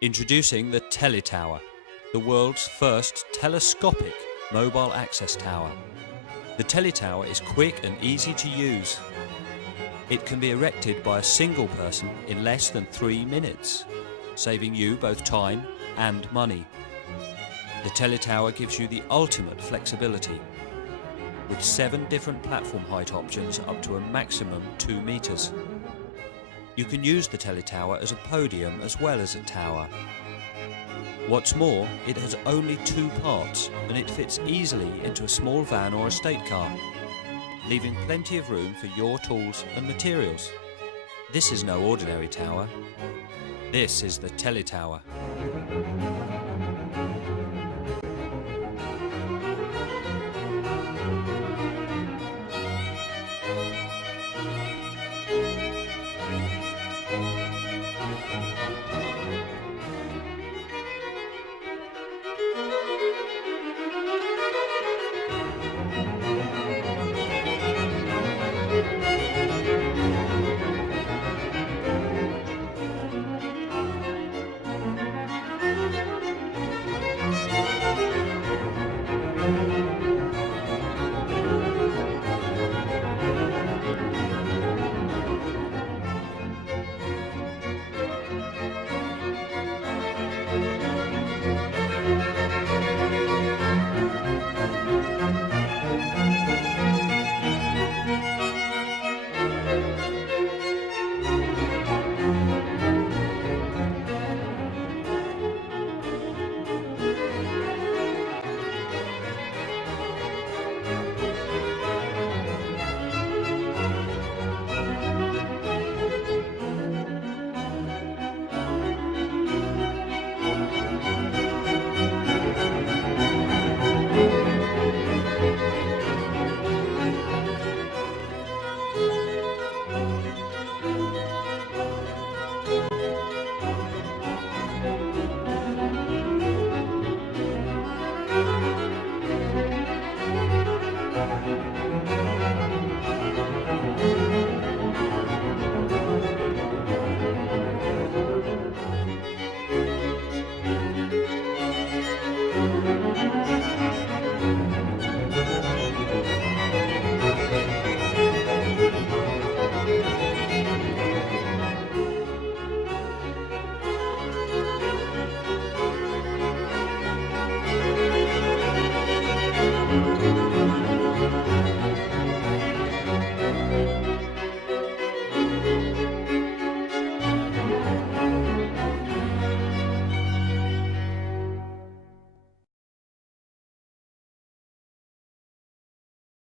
Introducing the Teletower, the world's first telescopic mobile access tower. The Teletower is quick and easy to use. It can be erected by a single person in less than 3 minutes, saving you both time and money. The Teletower gives you the ultimate flexibility, with 7 different platform height options up to a maximum 2 meters. You can use the Teletower as a podium as well as a tower. What's more, it has only 2 parts and it fits easily into a small van or estate car, leaving plenty of room for your tools and materials. This is no ordinary tower. This is the Teletower.